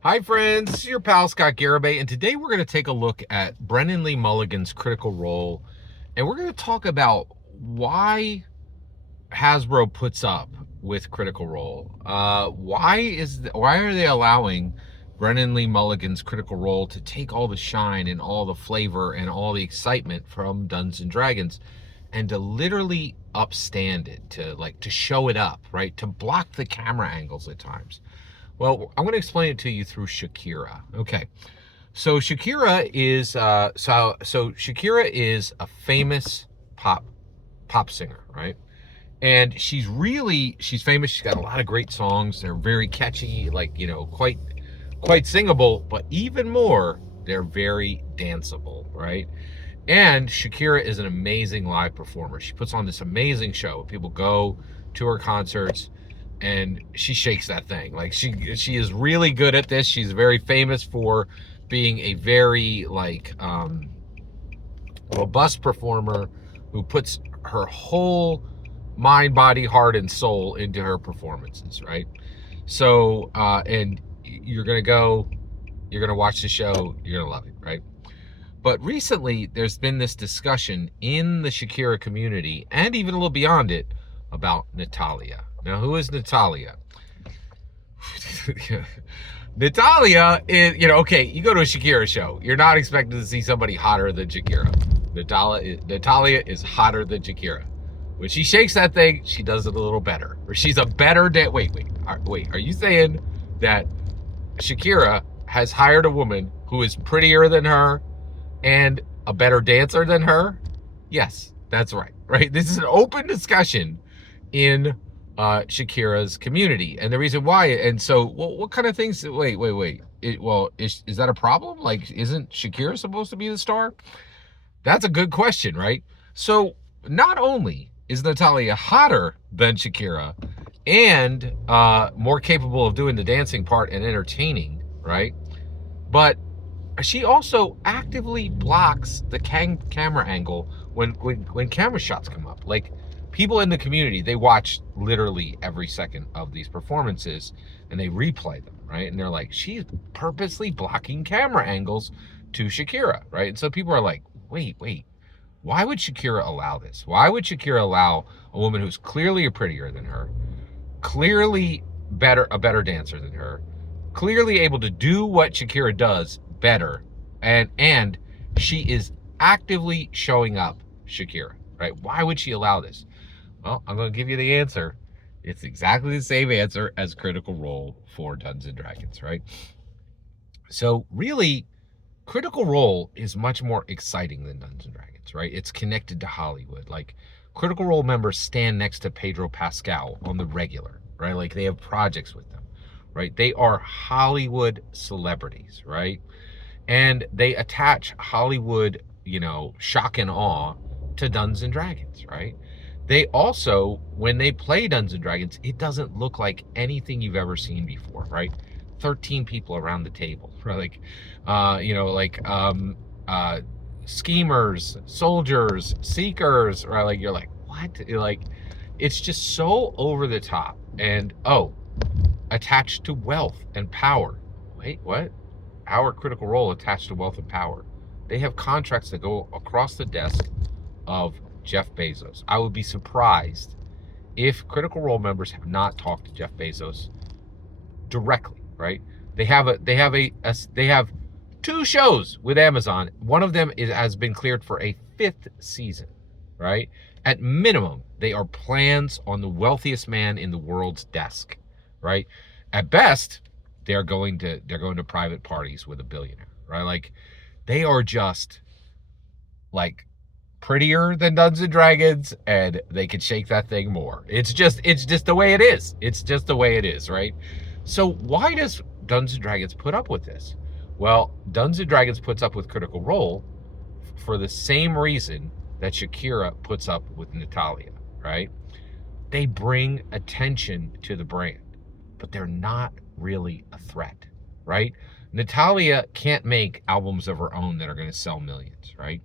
Hi friends, this is your pal Scott Garibay, and today we're going to take a look at Brennan Lee Mulligan's Critical Role, and we're going to talk about why Hasbro puts up with Critical Role. Why are they allowing Brennan Lee Mulligan's Critical Role to take all the shine and all the flavor and all the excitement from Dungeons and Dragons, and to literally upstand it, to show it up, right? To block the camera angles at times. Well, I'm going to explain it to you through Shakira. Okay, so Shakira is a famous pop singer, right? And she's famous. She's got a lot of great songs. They're very catchy, quite singable, but even more, they're very danceable, right? And Shakira is an amazing live performer. She puts on this amazing show. People go to her concerts and she shakes that thing. Like she is really good at this. She's very famous for being a very robust performer who puts her whole mind, body, heart, and soul into her performances, right? So and you're gonna watch the show, you're gonna love it, right? But recently there's been this discussion in the Shakira community and even a little beyond it about Natalia. Now, who is Natalia? Natalia is, okay, you go to a Shakira show. You're not expecting to see somebody hotter than Shakira. Natalia is hotter than Shakira. When she shakes that thing, she does it a little better. Or she's a better wait. Are you saying that Shakira has hired a woman who is prettier than her and a better dancer than her? Yes, that's right. Right? This is an open discussion in Shakira's community, and the reason why. And so, what kind of things? Wait. Is that a problem? Like, isn't Shakira supposed to be the star? That's a good question, right? So, not only is Natalia hotter than Shakira and more capable of doing the dancing part and entertaining, right? But she also actively blocks the camera angle when camera shots come up. Like, people in the community, they watch literally every second of these performances and they replay them, right? And they're like, she's purposely blocking camera angles to Shakira, right? And so people are like, wait, why would Shakira allow this? Why would Shakira allow a woman who's clearly prettier than her, clearly a better dancer than her, clearly able to do what Shakira does better, and she is actively showing up Shakira, right? Why would she allow this? Well, I'm going to give you the answer. It's exactly the same answer as Critical Role for Dungeons and Dragons, right? So really, Critical Role is much more exciting than Dungeons and Dragons, right? It's connected to Hollywood. Like, Critical Role members stand next to Pedro Pascal on the regular, right? Like, they have projects with them, right? They are Hollywood celebrities, right? And they attach Hollywood, shock and awe to Dungeons and Dragons, right? They also, when they play Dungeons and Dragons, it doesn't look like anything you've ever seen before, right? 13 people around the table, right? Schemers, soldiers, seekers, right? Like, you're like, what? Like, it's just so over the top. And, attached to wealth and power. Wait, what? Our Critical Role attached to wealth and power. They have contracts that go across the desk of Jeff Bezos. I would be surprised if Critical Role members have not talked to Jeff Bezos directly, right? They have two shows with Amazon. One of them has been cleared for a 5th season, right? At minimum, they are plans on the wealthiest man in the world's desk, right? At best, they're going to private parties with a billionaire, right? Like, they are just like prettier than Dungeons and Dragons, and they can shake that thing more. It's just the way it is. It's just the way it is, right? So why does Dungeons and Dragons put up with this? Well, Dungeons and Dragons puts up with Critical Role for the same reason that Shakira puts up with Natalia, right? They bring attention to the brand, but they're not really a threat, right? Natalia can't make albums of her own that are going to sell millions, right?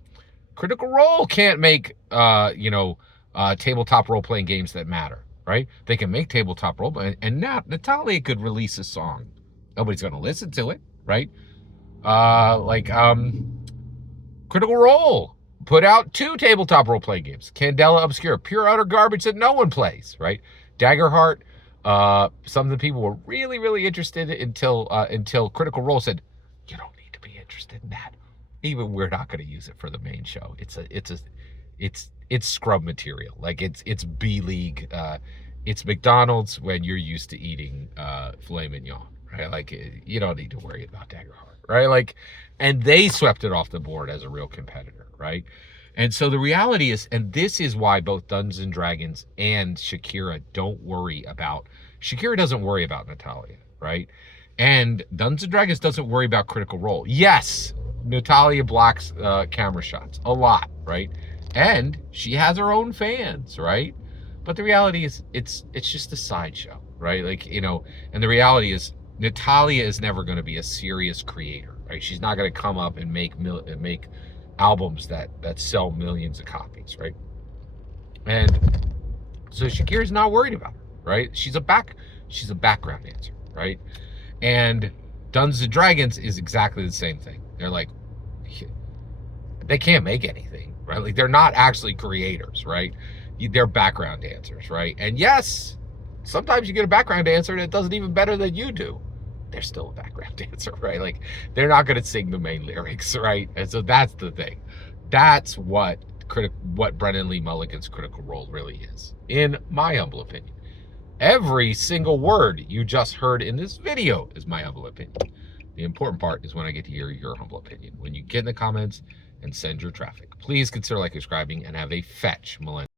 Critical Role can't make, tabletop role-playing games that matter, right? They can make tabletop role, and now Natalia could release a song Nobody's going to listen to it, right? Like Critical Role put out 2 tabletop role-playing games. Candela Obscura, pure utter garbage that no one plays, right? Daggerheart, some of the people were really, really interested until Critical Role said, you don't need to be interested in that. Even we're not going to use it for the main show. It's scrub material. Like it's B League. It's McDonald's when you're used to eating filet mignon, right? Like you don't need to worry about Daggerheart, right? Like, and they swept it off the board as a real competitor, right? And so the reality is, and this is why both Dungeons and Dragons and Shakira don't worry about. Shakira doesn't worry about Natalia, right? And Dungeons and Dragons doesn't worry about Critical Role. Yes, Natalia blocks camera shots a lot, right? And she has her own fans, right? But the reality is, it's just a sideshow, right? Like, you know, and the reality is, Natalia is never going to be a serious creator, right? She's not going to come up and make albums that sell millions of copies, right? And so Shakira's not worried about her, right? She's a background dancer, right? And Dungeons and Dragons is exactly the same thing. They're like, they can't make anything, right? Like they're not actually creators, right? They're background dancers, right? And yes, sometimes you get a background dancer that does it even better than you do. They're still a background dancer, right? Like they're not going to sing the main lyrics, right? And so that's the thing. That's what Brennan Lee Mulligan's Critical Role really is, in my humble opinion. Every single word you just heard in this video is my humble opinion. The important part is when I get to hear your humble opinion. When you get in the comments and send your traffic. Please consider like, subscribing, and have a fetch millennial.